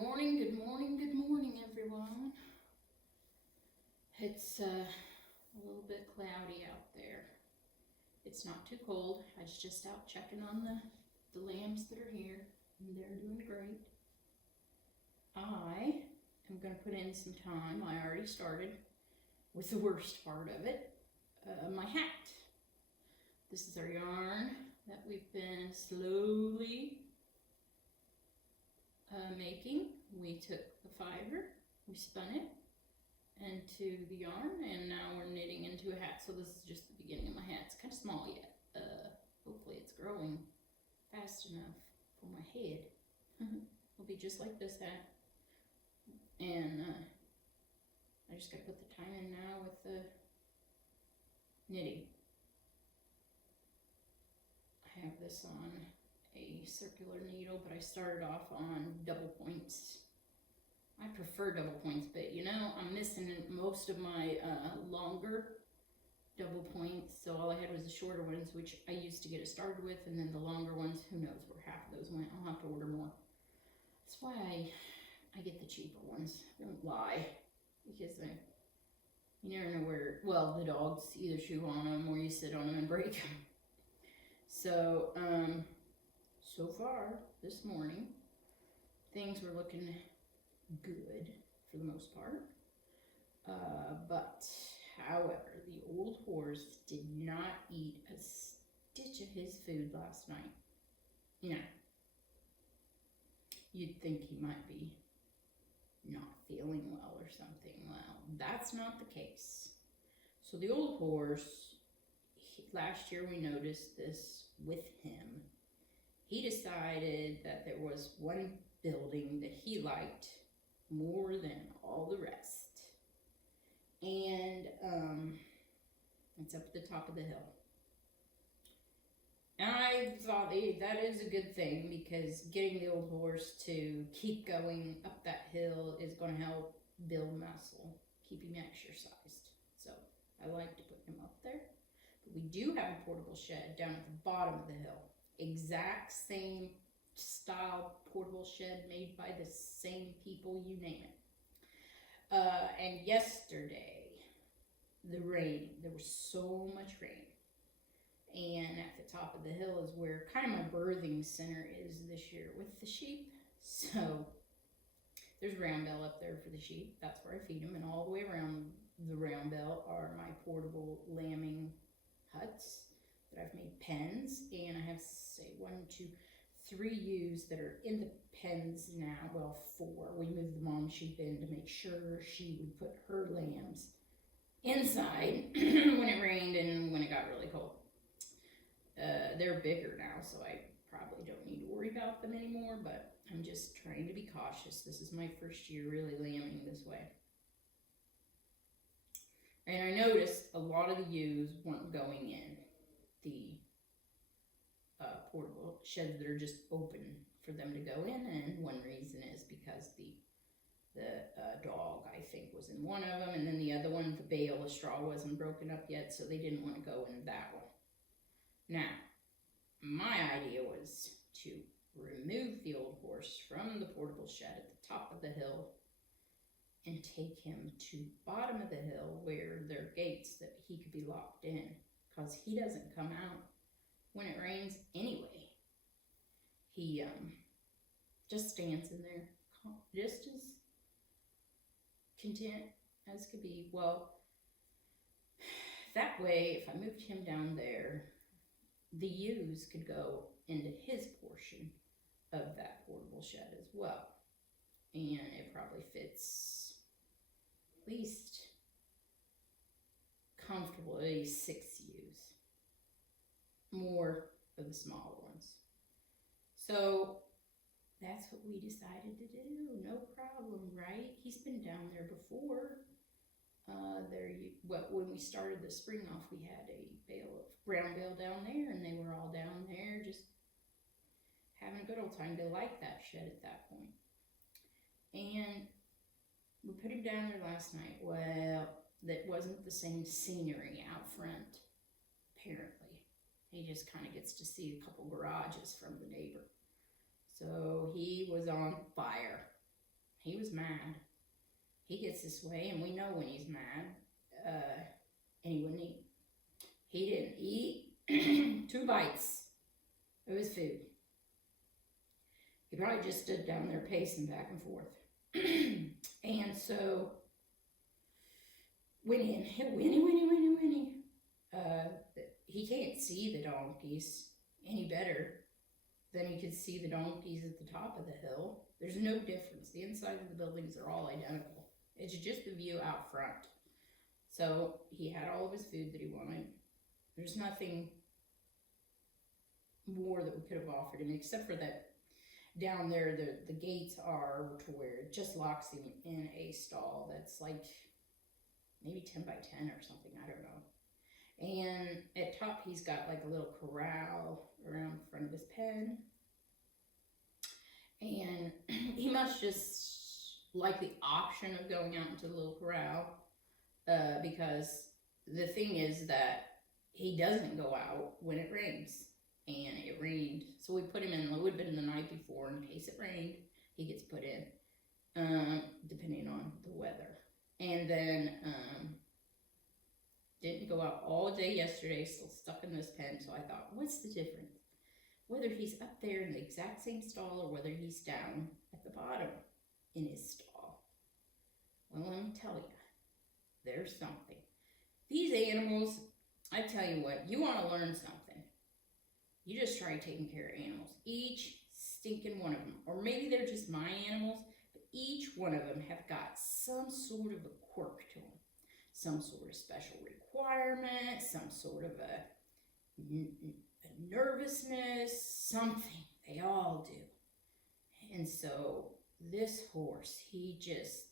morning, good morning, good morning, everyone. It's a little bit cloudy out there. It's not too cold. I was just out checking on the lambs that are here, and they're doing great. I am going to put in some time. I already started with the worst part of it, my hat. This is our yarn that we've been slowly making. We took the fiber, we spun it into the yarn, and now we're knitting into a hat. So this is just the beginning of my hat. It's kind of small yet. Hopefully it's growing fast enough for my head. It'll be just like this hat. And I just gotta put the time in now with the knitting. I have this on a circular needle, but I started off on double points. I prefer double points, but you know, I'm missing most of my longer double points, so all I had was the shorter ones, which I used to get it started with, and then the longer ones, who knows where half of those went. I'll have to order more. That's why I get the cheaper ones. I don't lie, because you never know where, well, the dogs either chew on them or you sit on them and break them. So, so far this morning, things were looking good for the most part. But, however, the old horse did not eat a stitch of his food last night. You know, you'd think he might be not feeling well or something. Well, that's not the case. So the old horse, last year we noticed this with him. He decided that there was one building that he liked more than all the rest. And it's up at the top of the hill. And I thought that is a good thing, because getting the old horse to keep going up that hill is going to help build muscle, keep him exercised. So I like to put him up there. But we do have a portable shed down at the bottom of the hill. Exact same style portable shed made by the same people, you name it. And yesterday, the rain, there was so much rain. And at the top of the hill is where kind of my birthing center is this year with the sheep. So there's round bale up there for the sheep. That's where I feed them. And all the way around the round bale are my portable lambing huts that I've made pens. And I have, say, 1, 2, 3 ewes that are in the pens now. Well, 4. We moved the mom sheep in to make sure she would put her lambs inside when it rained and when it got really cold. They're bigger now, so I probably don't need to worry about them anymore, but I'm just trying to be cautious. This is my first year really lambing this way. And I noticed a lot of the ewes weren't going in the portable sheds that are just open for them to go in, and one reason is because the dog, I think, was in one of them, and then the other one, the bale of straw wasn't broken up yet, so they didn't want to go in that one. Now, my idea was to remove the old horse from the portable shed at the top of the hill and take him to the bottom of the hill where there are gates that he could be locked in, because he doesn't come out when it rains anyway. He just stands in there just as content as could be. Well, that way, if I moved him down there, the ewes could go into his portion of that portable shed as well. And it probably fits at least comfortable, at least 6 ewes. More for the smaller ones. So that's what we decided to do. No problem, right? He's been down there before. When we started the spring off, we had a brown bale down there, and they were all down there just having a good old time. They liked that shed at that point. And we put him down there last night. Well, that wasn't the same scenery out front, apparently. He just kind of gets to see a couple garages from the neighbor. So he was on fire. he was mad. He gets this way, and we know when he's mad. And he wouldn't eat. He didn't eat 2 bites of his food. He probably just stood down there pacing back and forth. And so, Winnie, he can't see the donkeys any better than he could see the donkeys at the top of the hill. There's no difference. The inside of the buildings are all identical. It's just the view out front. So he had all of his food that he wanted. There's nothing more that we could have offered him, except for that down there the gates are to where it just locks him in a stall that's like maybe 10 by 10 or something, I don't know. And at top he's got like a little corral around the front of his pen. And he must just like the option of going out into the little corral, because the thing is that he doesn't go out when it rains. And it rained, so we put him in the woodbin the night before in case it rained. He gets put in, depending on the weather. And then didn't go out all day yesterday, still stuck in this pen. So I thought, what's the difference? Whether he's up there in the exact same stall or whether he's down at the bottom in his stall. Well, let me tell you, there's something. These animals, I tell you what, you want to learn something. You just try taking care of animals. Each stinking one of them. Or maybe they're just my animals, but each one of them have got some sort of a quirk to them. Some sort of special requirement, some sort of a nervousness, something. They all do. And so this horse, he just,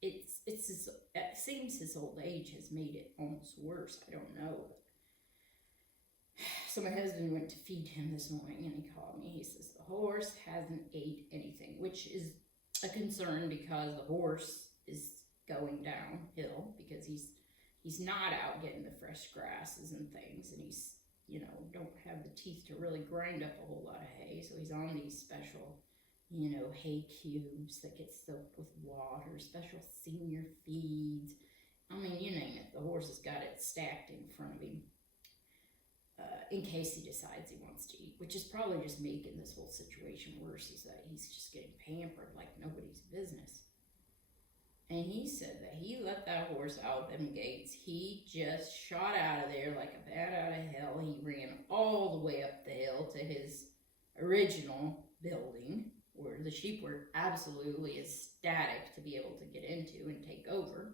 it seems his old age has made it almost worse. I don't know. So my husband went to feed him this morning, and he called me. He says the horse hasn't ate anything, which is a concern because the horse is going downhill because he's not out getting the fresh grasses and things, and he's, you know, don't have the teeth to really grind up a whole lot of hay, so he's on these special, you know, hay cubes that get soaked with water, special senior feeds. I mean, you name it, the horse has got it stacked in front of him. In case he decides he wants to eat, which is probably just making this whole situation worse, is that he's just getting pampered like nobody's business. And he said that he let that horse out them gates. He just shot out of there like a bat out of hell. He ran all the way up the hill to his original building, where the sheep were absolutely ecstatic to be able to get into and take over.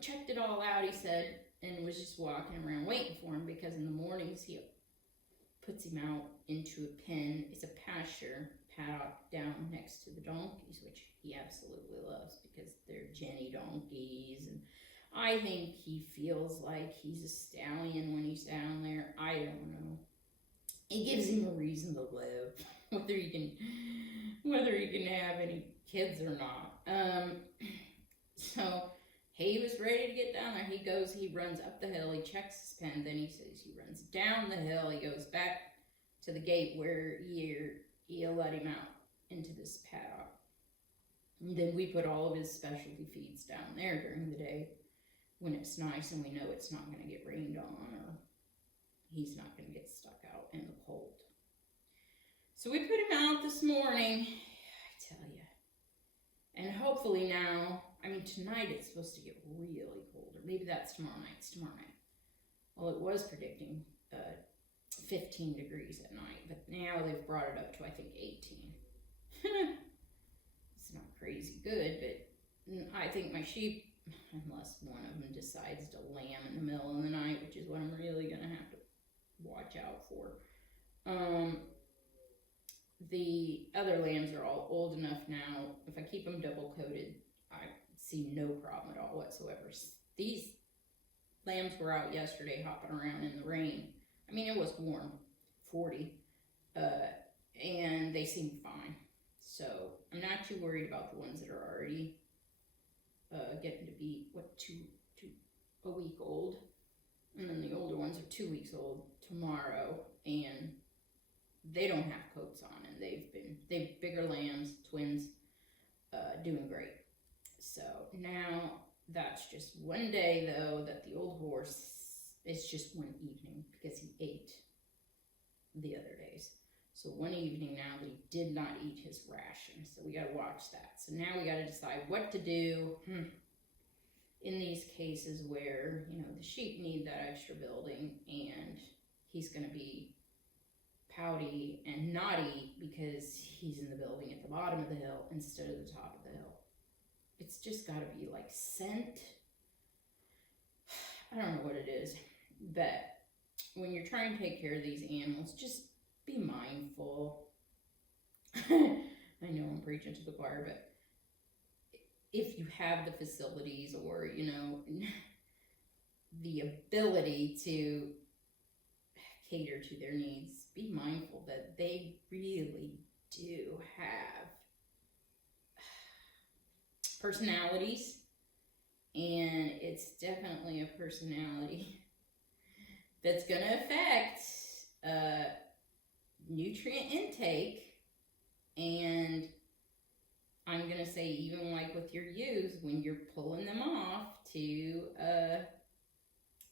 Checked it all out, he said, and was just walking around waiting for him, because in the mornings he puts him out into a pen. It's a pasture paddock down next to the donkeys, which he absolutely loves because they're Jenny donkeys, and I think he feels like he's a stallion when he's down there. I don't know. It gives him a reason to live, whether he can have any kids or not. So he was ready to get down there. He goes, he runs up the hill, he checks his pen, then he says he runs down the hill, he goes back to the gate where you let him out into this paddock. And then we put all of his specialty feeds down there during the day when it's nice and we know it's not going to get rained on, or he's not going to get stuck out in the cold. So we put him out this morning, I tell you. And hopefully now, I mean, tonight it's supposed to get really cold, or maybe that's tomorrow night. It's tomorrow night. Well, it was predicting 15 degrees at night, but now they've brought it up to, I think, 18. It's not crazy good, but I think my sheep, unless one of them decides to lamb in the middle of the night, which is what I'm really going to have to watch out for. The other lambs are all old enough now. If I keep them double coated, I see no problem at all whatsoever. These lambs were out yesterday hopping around in the rain. I mean, it was warm, 40, and they seemed fine. So I'm not too worried about the ones that are already getting to be, a week old. And then the older ones are 2 weeks old tomorrow, and they don't have coats on, and they've bigger lambs, twins, doing great. So now that's just one day though that the old horse, it's just one evening because he ate the other days. So one evening now that he did not eat his ration. So we got to watch that. So now we got to decide what to do in these cases where, you know, the sheep need that extra building and he's going to be pouty and not eat because he's in the building at the bottom of the hill instead of the top of the hill. It's just got to be like scent. I don't know what it is, but when you're trying to take care of these animals, just be mindful. I know I'm preaching to the choir, but if you have the facilities or, you know, the ability to cater to their needs, be mindful that they really do have personalities, and it's definitely a personality that's going to affect nutrient intake. And I'm going to say, even like with your ewes, when you're pulling them off to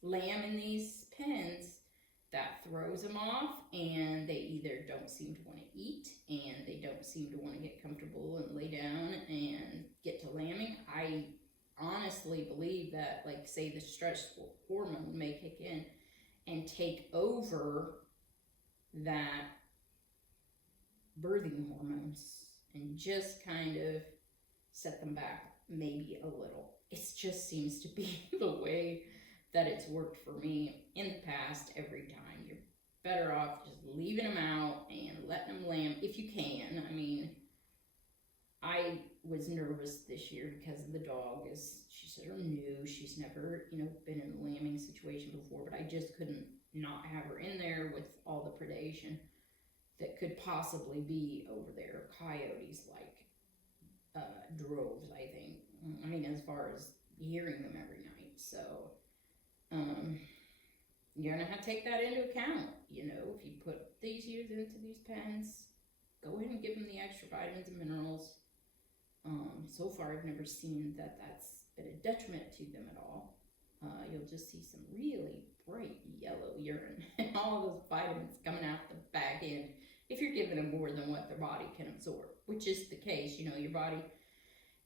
lamb in these pens, that throws them off, and they either don't seem to want to eat, and they don't seem to want to get comfortable and lay down and get to lambing. I honestly believe that, like, say the stress hormone may kick in and take over that birthing hormones and just kind of set them back maybe a little. It just seems to be the way that it's worked for me in the past every time. You're better off just leaving them out and letting them lamb if you can. I mean, I was nervous this year because of the dog. She's sort of new. She's never, you know, been in a lambing situation before, but I just couldn't not have her in there with all the predation that could possibly be over there. Coyotes, like, droves, I think. I mean, as far as hearing them every night. So, you're gonna have to take that into account. You know, if you put these ewes into these pens, go ahead and give them the extra vitamins and minerals. So far I've never seen that that's been a detriment to them at all. You'll just see some really bright yellow urine and all those vitamins coming out the back end if you're giving them more than what their body can absorb, which is the case. You know, your body,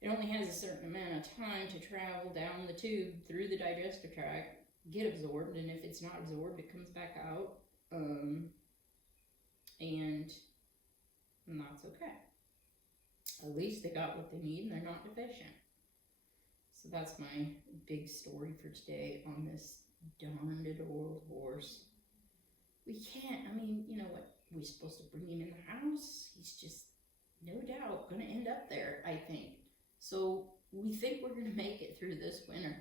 it only has a certain amount of time to travel down the tube through the digestive tract, get absorbed, and if it's not absorbed, it comes back out, and that's okay. At least they got what they need and they're not deficient. So that's my big story for today on this darned old horse. We can't, I mean, you know what, we're supposed to bring him in the house. He's just no doubt gonna end up there, I think. So we think we're gonna make it through this winter.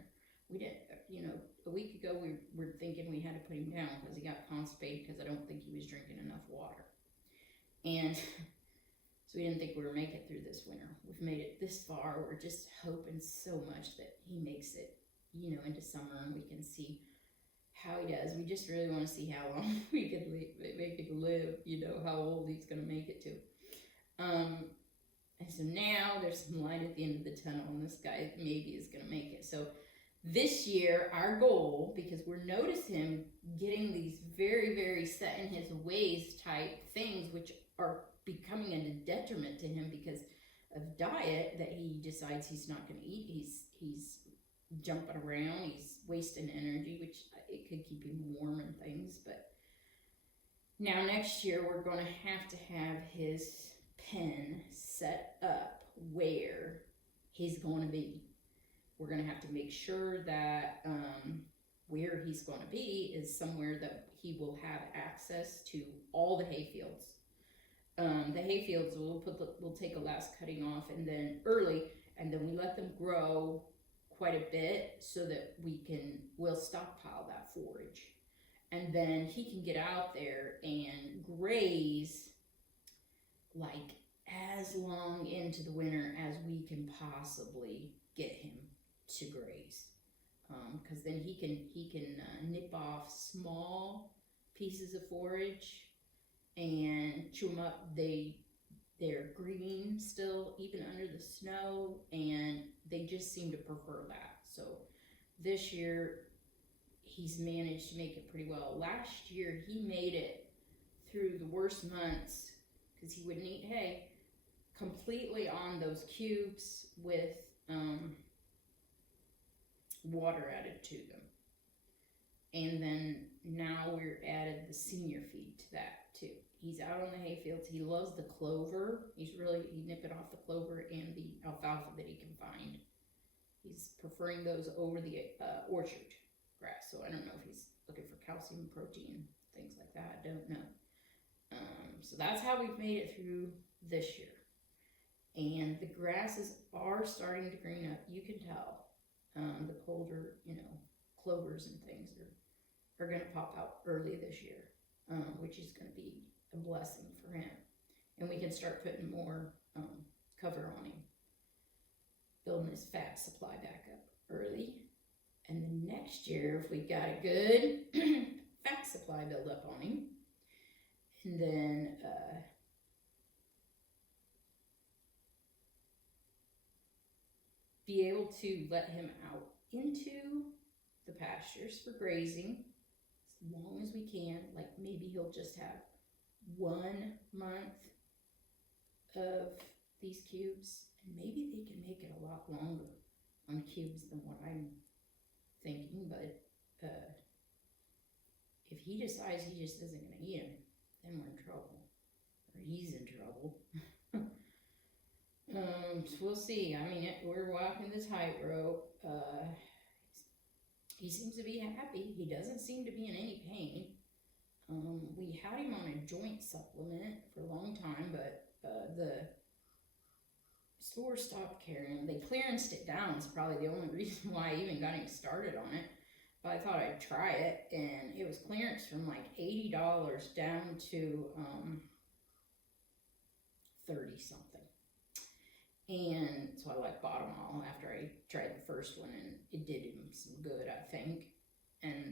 We didn't, you know, a week ago we were thinking we had to put him down because he got constipated because I don't think he was drinking enough water. And so we didn't think we were make it through this winter. We've made it this far. We're just hoping so much that he makes it, you know, into summer and we can see how he does. We just really want to see how long we could make him live, you know, how old he's going to make it to. And so now there's some light at the end of the tunnel, and this guy maybe is going to make it. So this year, our goal, because we're noticing him getting these very, very set in his ways type things, which are becoming a detriment to him because of diet, that he decides he's not going to eat. He's jumping around, he's wasting energy, which it could keep him warm and things. But now next year we're going to have his pen set up where he's going to be. We're going to have to make sure that where he's going to be is somewhere that he will have access to all the hay fields. The hay fields we'll take a last cutting off and then early, and then we let them grow quite a bit so that we'll stockpile that forage, and then he can get out there and graze like as long into the winter as we can possibly get him to graze, because then he can nip off small pieces of forage and chew them up. they're green still, even under the snow, and they just seem to prefer that. So this year, he's managed to make it pretty well. Last year, he made it through the worst months because he wouldn't eat hay, completely on those cubes with water added to them. And then now we're added the senior feed to that too. He's out on the hay fields. He loves the clover. He's nipping off the clover and the alfalfa that he can find. He's preferring those over the orchard grass. So I don't know if he's looking for calcium, protein, things like that. I don't know. So that's how we've made it through this year. And the grasses are starting to green up. You can tell. The colder, clovers and things are going to pop out early this year, which is going to be a blessing for him. And we can start putting more cover on him, building his fat supply back up early. And then next year, if we got a good fat supply build up on him, and then be able to let him out into the pastures for grazing as long as we can. Like maybe he'll just have 1 month of these cubes, and maybe they can make it a lot longer on cubes than what I'm thinking. But if he decides he just isn't going to eat them, then we're in trouble, or he's in trouble. So we'll see. I mean, we're walking the tightrope. He seems to be happy. He doesn't seem to be in any pain. We had him on a joint supplement for a long time, but the store stopped carrying him. They clearanced it down. It's probably the only reason why I even got him started on it. But I thought I'd try it, and it was clearance from like $80 down to 30 something. And so I bought them all after I tried the first one, and it did him some good, I think.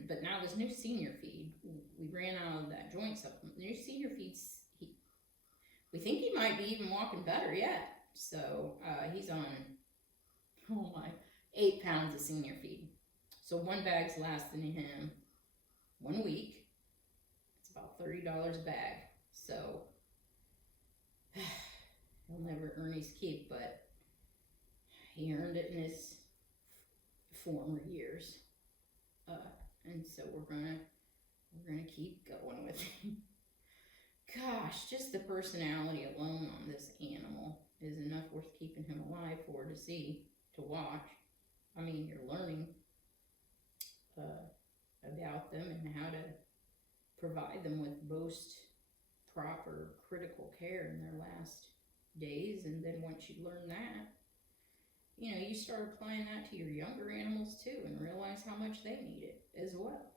But now this new senior feed, we ran out of that joint supplement. The new senior feeds, we think he might be even walking better yet. So he's on 8 pounds of senior feed. So 1 bag's lasting him 1 week. It's about $30 a bag. So he'll never earn his keep, but he earned it in his former years. And so we're gonna keep going with him. Gosh, just the personality alone on this animal is enough worth keeping him alive for, to see, to watch. I mean, you're learning about them and how to provide them with most proper critical care in their last days. And then once you learn that, you start applying that to your younger animals too, and realize how much they need it as well.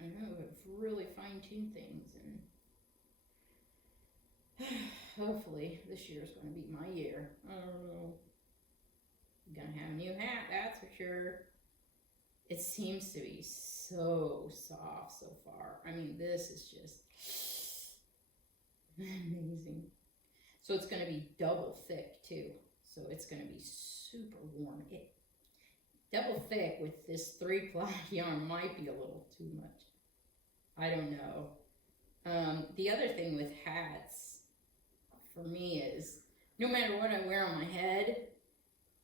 I know I've really fine-tuned things, and hopefully this year is going to be my year. I don't know. I'm gonna have a new hat, that's for sure. It seems to be so soft so far. I mean, this is just amazing. So it's going to be double thick too. So it's going to be super warm. Double thick with this 3-ply yarn might be a little too much. I don't know. The other thing with hats for me is, no matter what I wear on my head,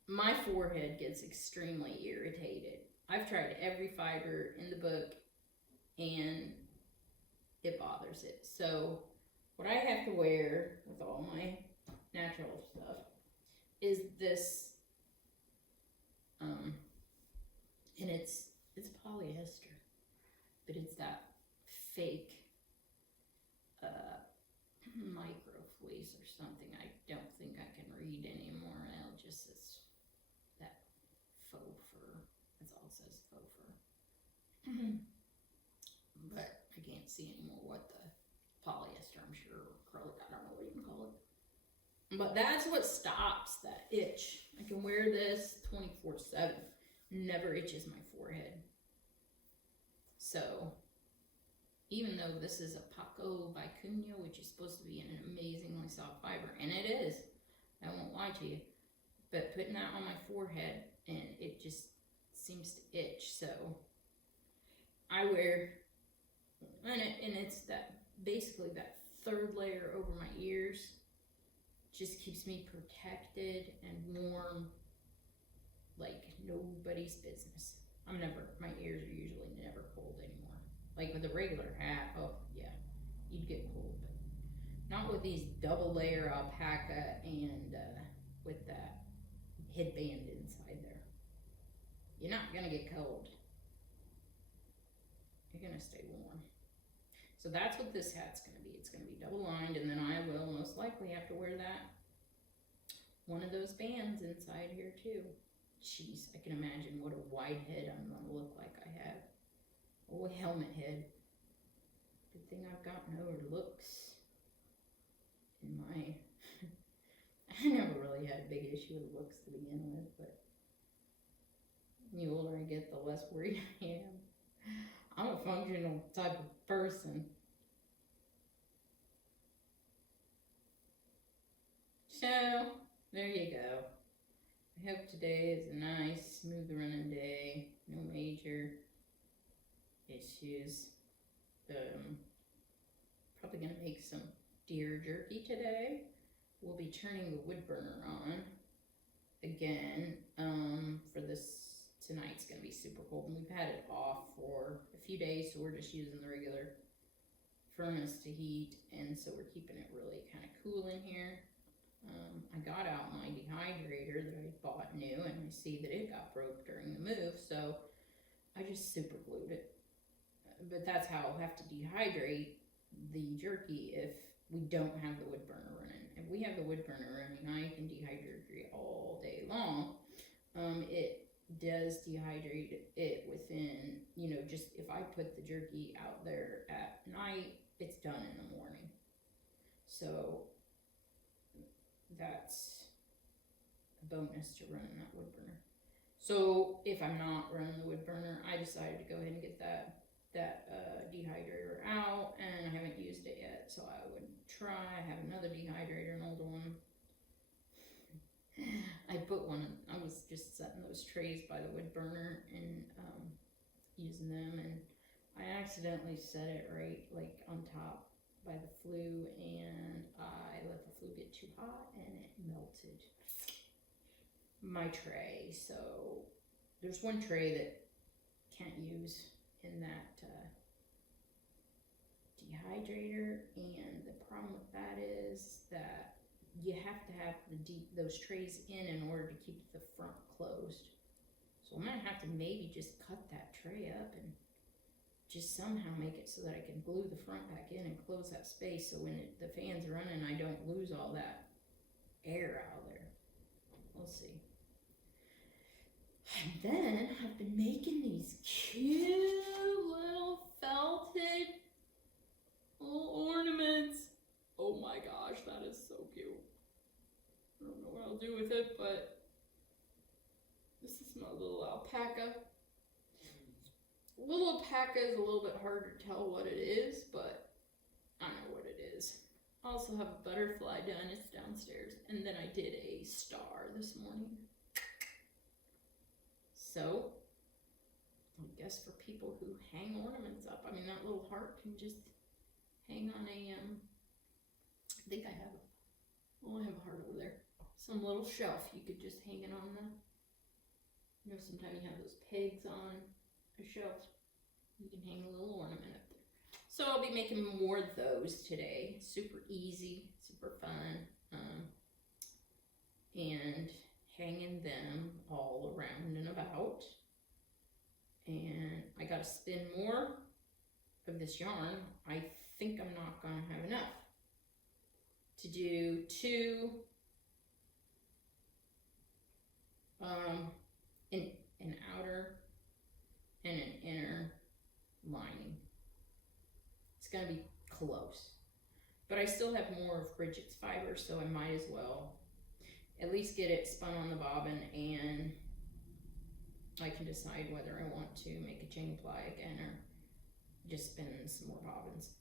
my forehead gets extremely irritated. I've tried every fiber in the book, and it bothers it. So what I have to wear with all my natural stuff is this, and it's polyester, but it's that fake micro fleece or something. I don't think I can read anymore. It just says that faux fur. That's all it says, faux fur. But I can't see anymore what the polyester, I'm sure, or acrylic, I don't know what you can call it. But that's what stops that itch. I can wear this 24/7. Never itches my forehead. So, even though this is a Paco Vicuña, which is supposed to be an amazingly soft fiber, and it is, I won't lie to you, but putting that on my forehead, and it just seems to itch, so I wear, and it's that, basically that third layer over my ears, just keeps me protected and warm, like nobody's business. My ears are usually never cold anymore. Like with a regular hat, oh yeah, you'd get cold, but not with these double layer alpaca and with that headband inside there. You're not gonna get cold. You're gonna stay warm. So that's what this hat's gonna be. It's gonna be double lined, and then I will most likely have to wear that, one of those bands inside here too. Jeez, I can imagine what a wide head I'm gonna look like I have. Oh, helmet head. Good thing I've got no looks in my, I never really had a big issue with looks to begin with, but the older I get, the less worried I am. I'm a functional type of person. So, there you go. I hope today is a nice, smooth running day. No major issues. Probably gonna make some deer jerky today. We'll be turning the wood burner on again. For this, tonight's gonna be super cold, and we've had it off for a few days, so we're just using the regular furnace to heat, and so we're keeping it really kind of cool in here. I got out my dehydrator that I bought new, and I see that it got broke during the move, so I just super glued it. But that's how I'll have to dehydrate the jerky if we don't have the wood burner running. If we have the wood burner running, I can dehydrate jerky all day long. It does dehydrate it within, just if I put the jerky out there at night, it's done in the morning. So that's a bonus to running that wood burner. So if I'm not running the wood burner, I decided to go ahead and get that dehydrator out, and I haven't used it yet, so I would try. I have another dehydrator, an older one. I put one, I was just setting those trays by the wood burner and using them, and I accidentally set it right like on top by the flue, and I let the flue get too hot and it melted my tray. So there's one tray that can't use in that dehydrator, and the problem with that is that you have to have those trays in order to keep the front closed. So I'm gonna have to maybe just cut that tray up and just somehow make it so that I can glue the front back in and close that space, so when the fan's running, I don't lose all that air out of there. We'll see. And then I've been making these cute little felted little ornaments. Oh my gosh, that is so cute. I don't know what I'll do with it, but this is my little alpaca. Little alpaca is a little bit hard to tell what it is, but I know what it is. I also have a butterfly done, it's downstairs, and then I did a star this morning. So, I guess for people who hang ornaments up, I mean, that little heart can just hang on a, I think I have a heart over there. Some little shelf, you could just hang it on the, sometimes you have those pegs on a shelf. You can hang a little ornament up there. So I'll be making more of those today. Super easy, super fun, and hanging them all around and about. And I gotta spin more of this yarn. I think I'm not gonna have enough to do two, an outer and an inner lining. It's gonna be close, but I still have more of Bridget's fiber, so I might as well at least get it spun on the bobbin, and I can decide whether I want to make a chain ply again or just spin some more bobbins.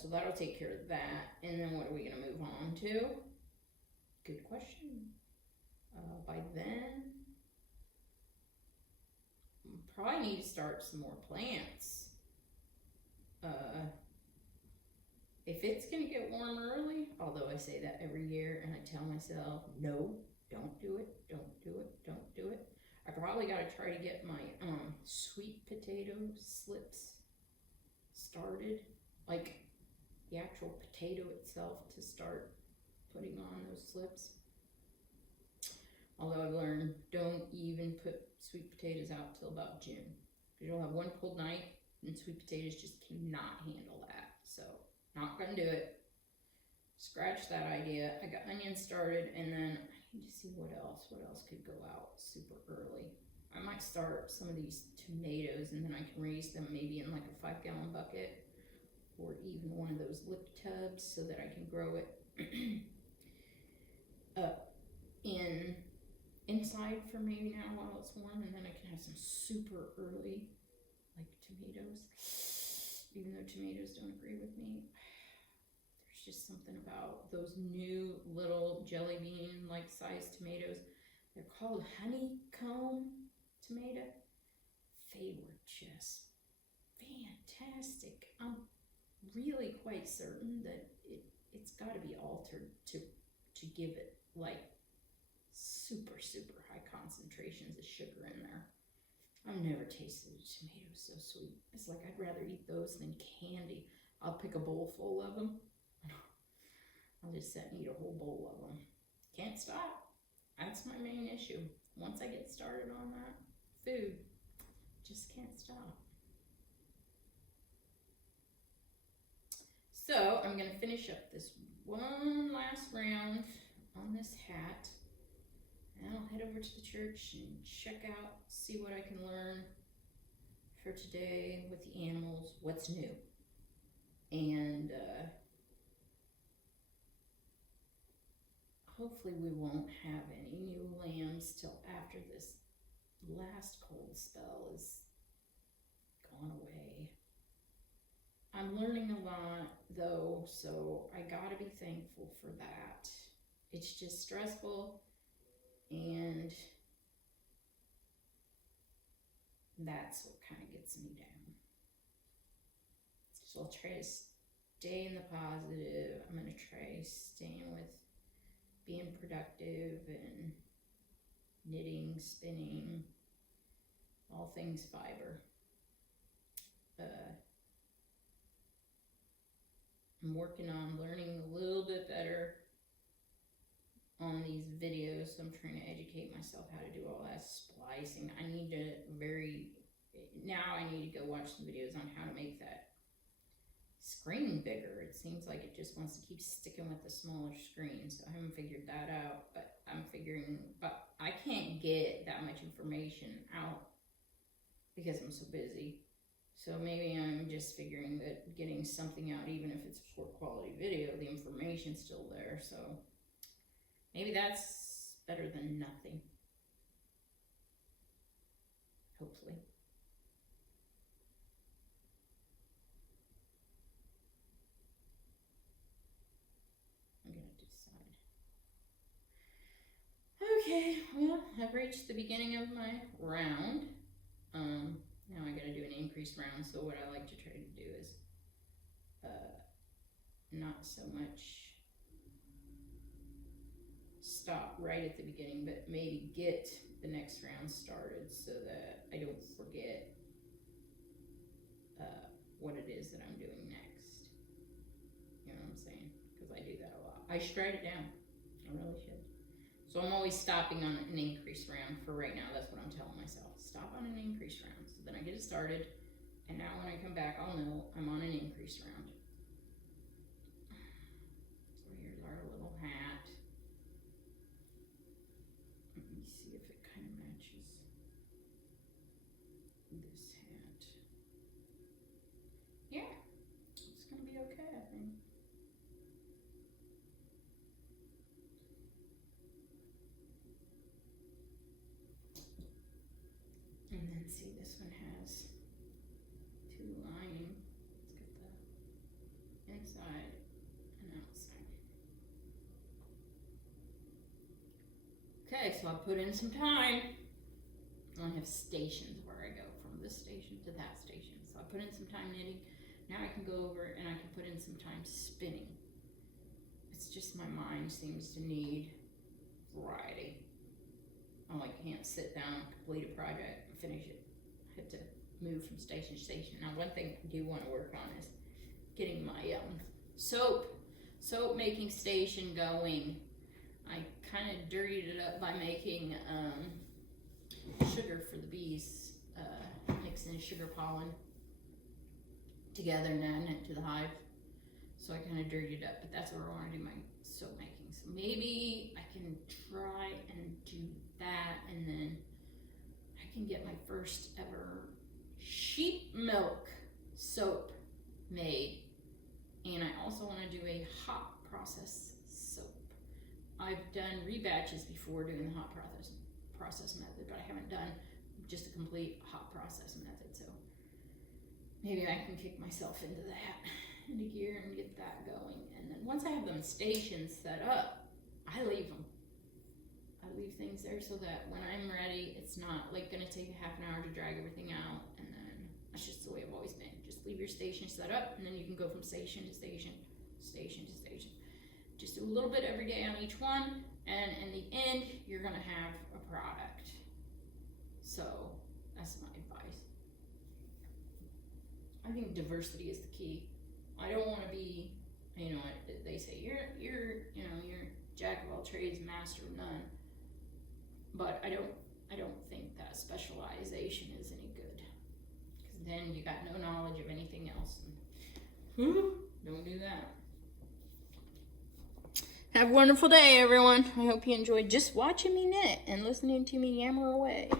So that'll take care of that. And then what are we gonna move on to? Good question. By then, probably need to start some more plants. If it's gonna get warm early, although I say that every year and I tell myself, no, don't do it, don't do it, don't do it. I probably gotta try to get my sweet potato slips started, like the actual potato itself, to start putting on those slips. Although I've learned, don't even put sweet potatoes out till about June. You'll have one cold night and sweet potatoes just cannot handle that. So, not gonna do it. Scratch that idea. I got onions started, and then I need to see what else could go out super early. I might start some of these tomatoes, and then I can raise them maybe in like a 5-gallon bucket, or even one of those lip tubs, so that I can grow it inside for maybe now while it's warm, and then I can have some super early, like tomatoes, even though tomatoes don't agree with me. There's just something about those new little jelly bean like sized tomatoes. They're called honeycomb tomato. They were just fantastic. I'm really quite certain that it's got to be altered to give it like super high concentrations of sugar in there. I've never tasted a tomato so sweet. It's like I'd rather eat those than candy. I'll pick a bowl full of them. I'll just sit and eat a whole bowl of them. Can't stop. That's my main issue. Once I get started on that food, just can't stop. So I'm gonna finish up this one last round on this hat, and I'll head over to the church and check out, see what I can learn for today with the animals, what's new. And hopefully we won't have any new lambs till after this last cold spell is gone away. I'm learning a lot though, so I gotta be thankful for that. It's just stressful, and that's what kind of gets me down. So I'll try to stay in the positive. I'm gonna try staying with being productive and knitting, spinning, all things fiber. I'm working on learning a little bit better on these videos, so I'm trying to educate myself how to do all that splicing. I need to go watch some videos on how to make that screen bigger. It seems like it just wants to keep sticking with the smaller screen, so I haven't figured that out, but I can't get that much information out because I'm so busy. So maybe I'm just figuring that getting something out, even if it's a poor quality video, the information's still there. So maybe that's better than nothing. Hopefully. I'm gonna decide. Okay, well, I've reached the beginning of my round. Now I gotta do an increased round, so what I like to try to do is not so much stop right at the beginning, but maybe get the next round started so that I don't forget what it is that I'm doing next. You know what I'm saying? Because I do that a lot. I should write it down. I really should. So I'm always stopping on an increased round for right now. That's what I'm telling myself. Stop on an increased round. So then I get it started, and now when I come back, I'll know I'm on an increased round. So here's our little hat. Let me see if it kind of matches this hat. Yeah, it's gonna be okay, I think. And then see, this one has 2 lines. Okay, so I put in some time. I have stations where I go from this station to that station. So I put in some time knitting. Now I can go over and I can put in some time spinning. It's just my mind seems to need variety. I can't sit down and complete a project and finish it. I have to move from station to station. Now one thing I do want to work on is getting my soap making station going. I kind of dirtied it up by making sugar for the bees, mixing sugar pollen together and adding it to the hive. So I kind of dirtied it up, but that's where I want to do my soap making. So maybe I can try and do that, and then I can get my first ever sheep milk soap made. And I also want to do a hot process soap. I've done rebatches before doing the hot process method, but I haven't done just a complete hot process method. So maybe I can kick myself into gear and get that going. And then once I have them stations set up, I leave them. I leave things there so that when I'm ready, it's not like gonna take a half an hour to drag everything out. And then that's just the way I've always been. Just leave your station set up, and then you can go from station to station, station to station. Just do a little bit every day on each one, and in the end, you're gonna have a product. So that's my advice. I think diversity is the key. I don't want to be, they say you're jack of all trades, master of none. But I don't think that specialization is any good, because then you got no knowledge of anything else. Don't do that. Have a wonderful day, everyone. I hope you enjoyed just watching me knit and listening to me yammer away.